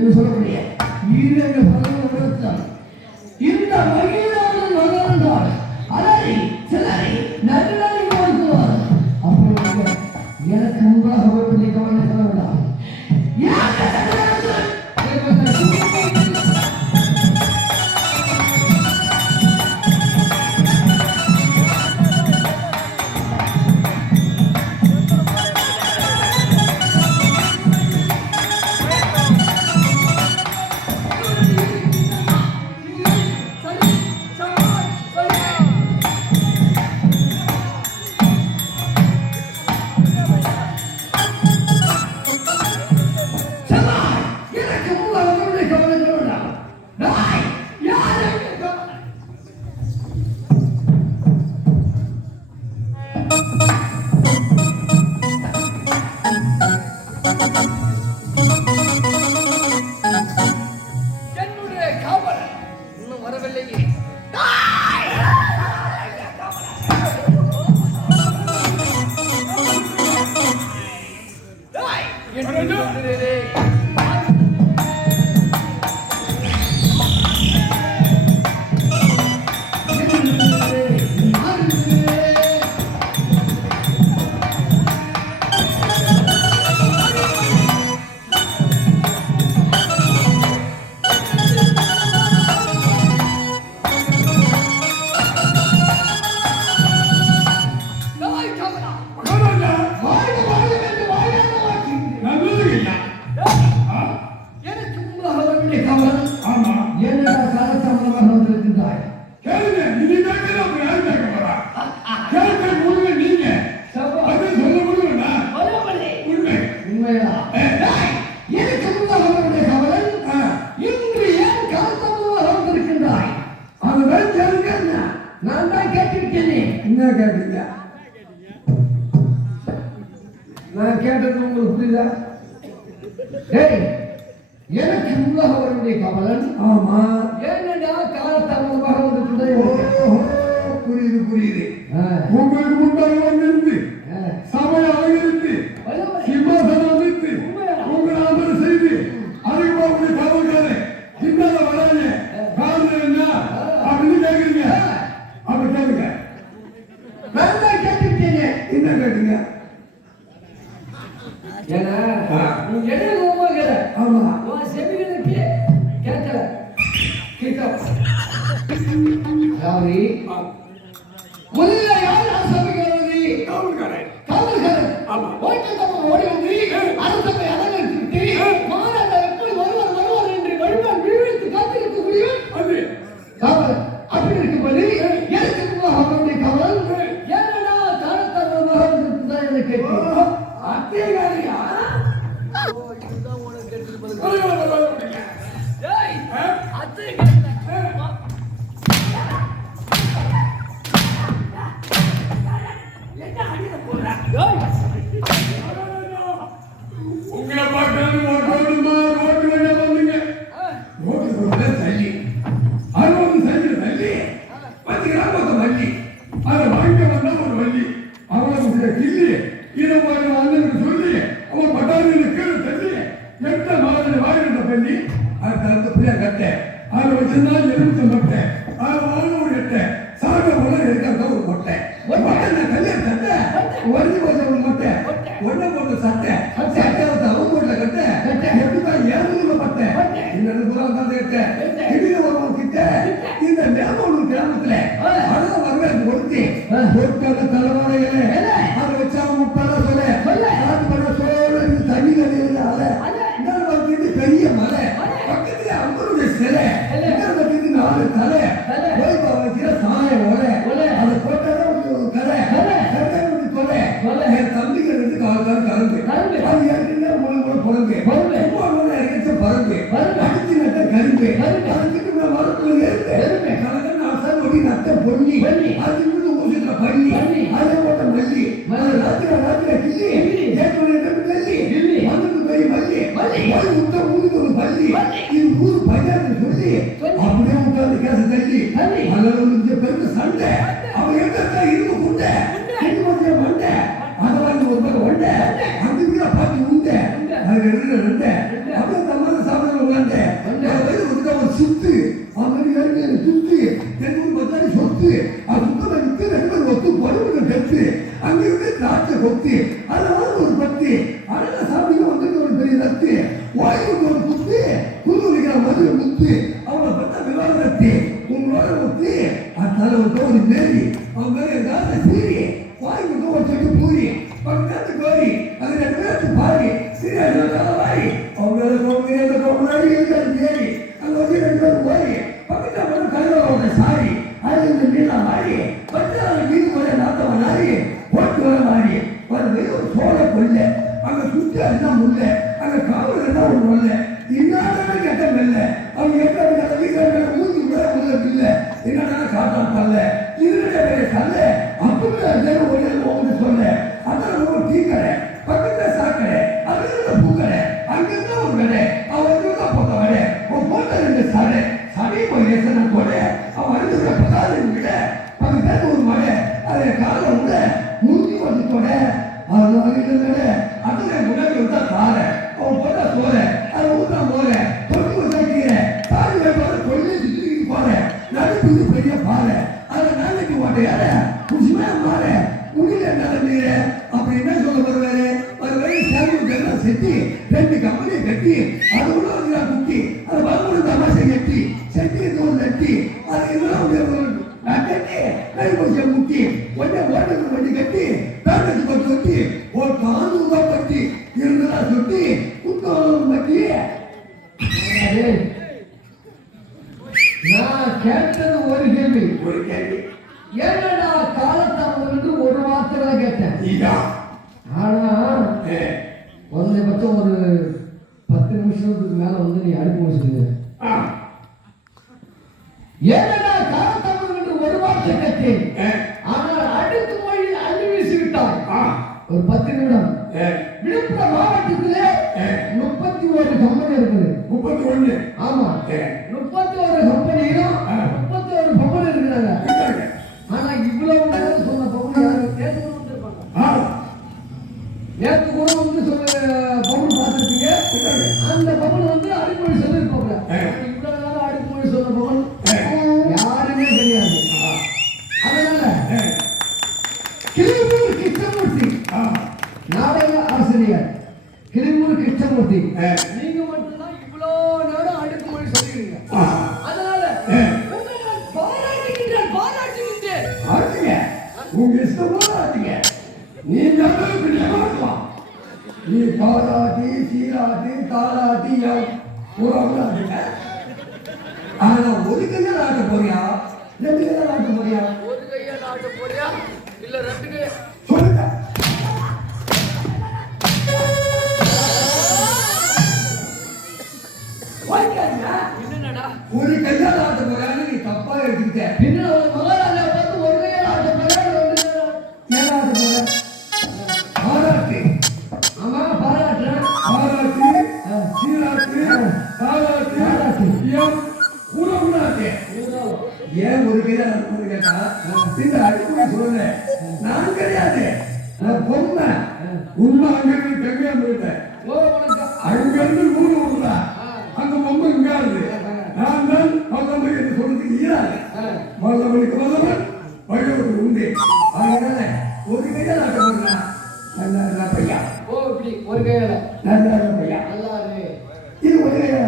என்று சொல்லக்கூடிய ஈரங்க பலன் இந்த மகிழ்ச்சியாளர் வளர்ந்தால் அலறி சிலரை நடுநடை வாழ்த்துவார். அப்பொழுது எனக்கு முன்பாக வருவதை கவனிக்க வேண்டாம். நான் கேட்டது உங்களுக்கு புரியுதா? எனக்கு முன்பாக வரக்கூடிய கமலன். ஆமா, என்னடா காலத்தாமதமாக வந்துட்டு. புரியுது புரியுது. உங்களுக்கு முன்பாக வந்திருந்து சபை அலங்கரித்து சிம்மாசனம் அமைத்து உங்களை அமர் செய்து அதுக்கு காவல்காரே சின்னால வராங்க காரணம் என்ன அப்படின்னு கேட்குறீங்க. அப்ப கேளுங்க. நான் தான் கேட்டுக்கிட்டீங்க. என்ன கேட்டீங்க? ஏன்னா நீ எழுத ஆமா செவிகளுக்கு கேட்கல சாரி முதல்ல யார் சபைக்காரதி? காவல்காரன். ஓடி வந்து அரசபை அலங்கரித்து மாறாக எப்படி வருவார் என்று வழிபாடு விழித்து காத்திருக்க முடியும். அது காவல் அப்படி இருக்கும்போது எனக்கு அவருடைய காவல் ஏன்னா காலத்தாமதமாக இருந்ததுதான் எனக்கு கேட்கிறேன். அத்தேகாரியா இதுதான் உனக்கு கேட்டு உங்களை பார்க்கறது தள்ளி 60 சென்ட் தள்ளி 10 கிராமத்தை வள்ளி அதை வாங்க வந்தா ஒரு வள்ளி அவனுடைய கிள்ளி இருபது வந்து சொல்லி அவன் பட்டாளியில் கீழே தள்ளி எட்ட மாதிரி வாயிட்ட பண்ணி அதை தரத்து பிள்ளைய கட்ட அதை வச்சிருந்தா எலுமிச்சை மட்டை அதை வாங்க ஒரு எட்டை சாப்பிட்ட போல இருக்காங்க ஒரு மொட்டை கல்யாணம் சட்டை ஒரிஞ்சு போட்ட ஒரு மொட்டை ஒன்றை போட்ட சட்டை சட்டை அவன் போட்ட கட்ட எப்படிதான் 700 மட்டை இந்த கட்ட திடீர்னு வருவான் கிட்ட இந்த நேமூர் கிராமத்துல அதான் வரவேற்பு கொடுத்து பொருட்கால தலைவரைகளை அதை வச்சா முப்பதா சொல்ல தண்ணி கழிவுல பெரிய மலை பக்கத்துல அவங்களுடைய சிலை 4 தலை வைக்கிற சாயம் அதை போட்டாதான் ஒரு கரை தொலை என் தம்பிகள் இருந்து கரும்பு அது ஏற்கனவே முழு பறந்து அடிச்சு நட்ட கரும்பு அதுக்கு மரத்துல இருந்து கலந்து நாசம் ஒடி நட்ட பொன்னி அதுக்கு ஊசிட்ட பள்ளி அதை போட்ட மல்லி ராத்திர கிள்ளி கல்லி வந்துட்டு போய் மல்லி முட்டை ஊருக்கு ஒரு பள்ளி இது ஊரு பஞ்சாயத்து சொல்லி அப்படியே உட்கார்ந்து கேச தள்ளி அதில் பெருமை சண்டை அவன் எங்க இரும்பு குண்டை மண்டை அதை வாங்கி ஒரு ஒண்டை அந்த பார்த்து உண்டை அது 2 அப்படியே தம்மாத சாப்பிட ஒரு குத்து குதுலிக்கிற மதுரை முத்து அவளை பார்த்தா விவாதத்தை உங்களோட முத்து அதனால ஒரு கோரி மேரி அவன் மேலே ஏதாவது சீரி வாங்கி ஒரு சொட்டு பூரி பக்கத்து கோரி அது 2 பேருக்கு பாரி சீரியல் வாரி அவன் மேலே கோரி அந்த முன்னாடி இருக்காது ஏறி அங்கே வந்து 2 பேருக்கு போய் பக்கத்தில் மட்டும் கல்வரோட சாரி அது இந்த மீனா மாறி பத்து மீது போல நாத்தவன் நாரி போட்டு வர மாறி ஒரு சோழ கொல்ல அங்கே சுற்றி எல்லாம் முல்ல அங்கே காவல் எல்லாம் ஒரு கொல்ல இன்னாதான கட்டம் இல்லை அவங்க எப்படி வீட்டில் மூஞ்சி கூட முதல் இல்லை என்னடா காட்டான் பல்ல இதுல பெரிய கல்ல அப்படின்னு ஒன்று சொல்ல அதான் ஒரு டீ கடை பக்கத்தில் சாக்கடை அது பூக்கடை அங்கிருந்தா ஒரு கடை அவன் போட்ட கடை உன் போட்ட 2 சடை சடை போய் எத்தனை போட அவன் அழுதுற பதாது விட பக்கத்தில் ஒரு மழை அதை காலம் உள்ள மூஞ்சி வந்து போட அதனால அதுல முன்னாடி வந்தா கார அவன் போட்டா போற அதை ஊத்தா போற தொட்டு வைக்கிற தாடி வைப்பாரு கொள்ளை சுற்றி போற நடுப்புது பெரிய பாறை அதை நாளைக்கு ஓட்டையார குசுமே மாற முடியல நடந்தீர அப்படி என்ன சொல்ல வருவாரு சேவல் செட்டி 2 கம்பெனி கட்டி அது உள்ள வந்து குட்டி அது வரமுடி தமாசை கட்டி செட்டி நட்டி அது இதெல்லாம் கட்டி கை கொஞ்ச முட்டி கொஞ்சம் ஓட்டத்துக்கு வண்டி கட்டி பேட்டத்துக்கு கொஞ்சம் வட்டி ஒரு 400 ரூபாய் பட்டி இருந்தா சுட்டி குத்தம் பட்டி நான் கேட்டது ஒரு கேள்வி என்னடா காலத்தாமதம் 1 வார்த்தை கேட்டேன் ஆனா குறைஞ்சபட்சம் ஒரு 10 நிமிஷத்துக்கு மேல வந்து நீ அடுப்பு முடிச்சுங்க ஏனடா காலத்தாமதம் 1 வார்த்தை கேட்டேன் ஆனால் அடுக்கு மொழியில் அள்ளி வீசி விட்டான் ஒரு 10 நிமிடம் விழுப்புரம் மாவட்டத்திலே 31 கம்பெனி இருக்குது 31 ஆமா 31 கம்பெனியும் 31 பொம்பளை இருக்கிறாங்க ஆனா இவ்வளவு நேரம் சொன்ன பொம்பளை யாரு நேற்று கூட வந்து சொன்ன பொம்பளை பார்த்துருப்பீங்க அந்த பொம்பளை வந்து அடிமொழி சொல்லியிருப்பாங்க இவ்வளவு நேரம் அடிமொழி சொன்ன பொம்பளை யாருமே தெரியாது அதனால கிளிமூர் கிருஷ்ணமூர்த்தி நாடக ஆசிரியர் கிளிமூர் கிருஷ்ணமூர்த்தி நீங்க மட்டும்தான் இவ்வளவு நேரம் அடுக்குமொழி சொல்லிக்கிறீங்க அதனால ஆட்டுங்க உங்க இஷ்டமா ஆட்டுங்க நீங்க நீ பாராட்டி சீராட்டி தாராட்டி ஆட்டுங்க ஆனா ஒரு கையால் ஆட்ட போறியா 2 கையால் ஆட்ட போறியா ஒரு கையால் ஆட்ட போறியா இல்ல 2 கை சொல்லுங்க என்னடா ஒரு கையால் ஆட்ட போறான்னு நீ தப்பா எடுத்துக்கிட்ட பின்ன ஒரு மகாராஜா பார்த்து ஒரு கையால் ஆட்ட போறா ஏன் ஆட்ட போற பாராட்டி ஆமா பாராட்டுறேன் பாராட்டி சீராட்டி தாராட்டி கூடாது ஏன் ஒரு கையால் ஆட்ட போற கேட்டா இந்த அடிப்படை சொல்லுங்க நான் கிடையாது நான் பொம்மை உண்மை அங்கிருந்து கம்மியா போயிட்டேன் அங்கிருந்து 100 ஊர்ல அந்த பொம்மை இங்க இருக்கு நான் தான் வல்லமை என்று சொல்றதுக்கு ஈராது வல்லவனுக்கு வல்லவன் வழியோடு உண்டு அதனால ஒரு கையால் ஆட்ட போடுறா நல்லா பையா இப்படி ஒரு கையால நல்லா பையா நல்லா இது ஒரு கையால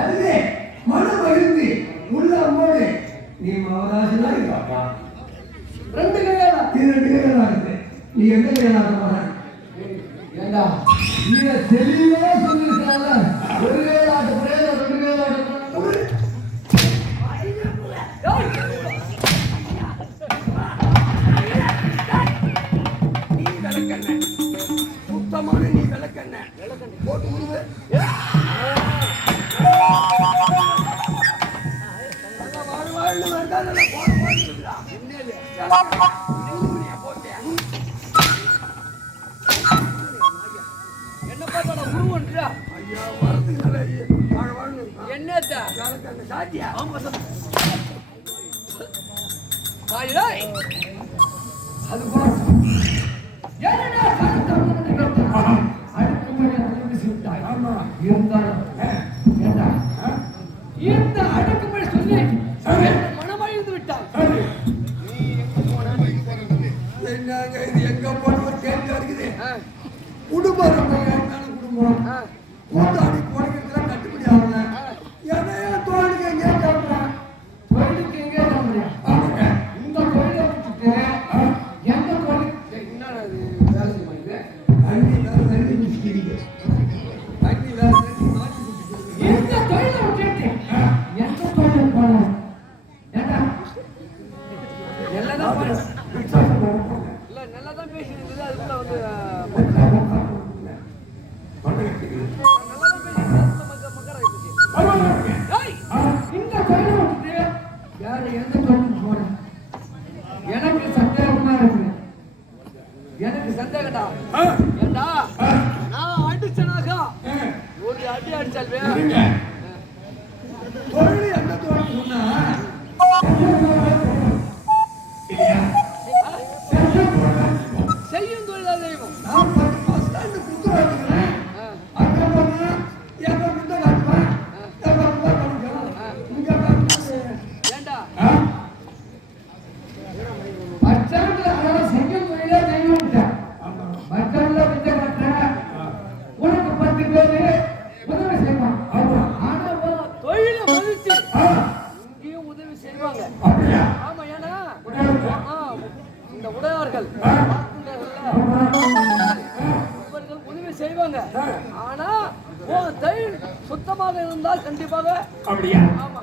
அதுவே மனம் மகிழ்ந்து உள்ள அம்மோடு நீ மகராஜனா இருப்பாப்பா 2 கையால இது 2 கையால இருக்கு நீ எந்த கையால ஆட்ட போற ஏண்டா நீங்க தெளிவா சொல்லிருக்கல ஒரு கையால ஆட்ட போறே 2 கையால ஆட்ட போறே நீ விளக்கண்ண சுத்தமான நீ விளக்கண்ண போட்டு விடுவே வாழ்வாழ்னு வருதா என்ன பார்த்தா உருவன்றா ஐயா வரதுனால வாழ்வாழ்னு என்னடா விளக்கண்ண சாத்தியா ஆமா சாய் அது போட்டு என்னடா காலத்தாமதம் கேட்டா அடுக்கு மணி அள்ளி விட்டாய் ஆமா இருந்தாலும் ஏண்டா இந்த அடுக்குமொழி சொல்லி மனமழிந்து விட்டான் என்னங்க இது எங்க போன ஒரு கேள்வி இருக்குது குடும்பம் குடும்பம் கூட்டாளி போன விட்டுட்டு எந்த தொழில் போன ஏண்டா எல்லாம் இல்ல நல்லா தான் பேசிட்டு அதுக்குள்ள வந்து இந்த தொழில் விட்டுட்டு யாரு எந்த தொழில் போன எனக்கு சந்தேகமா இருக்கு எனக்கு சந்தேகம்டா ஏண்டா நான் அடிச்சனாக்கா ஒரு அடி அடிச்சால்வே தொழில் எந்த தொழில் சொன்னா செய்யும் தொழிலா தெய்வம் நான் பஸ் ஸ்டாண்டு குத்து வாங்கிக்கிறேன் அங்க போனா எங்க முந்த காட்டுவேன் எங்க முந்த காட்டுவேன் இங்க ஏண்டா பச்சாண்டுல அதெல்லாம் செய்யும் தொழிலே தெய்வம் பச்சாண்டுல வித்த மாட்டேன் உனக்கு 10 பேரு உதவி செய்வான் ஆனா தொழிலை மதிச்சு இங்கேயும் உதவி செய்வாங்க அப்படியா ஆமா ஏன்னா உடையார்கள். இந்த உடையார்கள் இவர்கள் உதவி செய்வாங்க ஆனா உன் தொழில் சுத்தமாக இருந்தால் கண்டிப்பாக அப்படியா ஆமா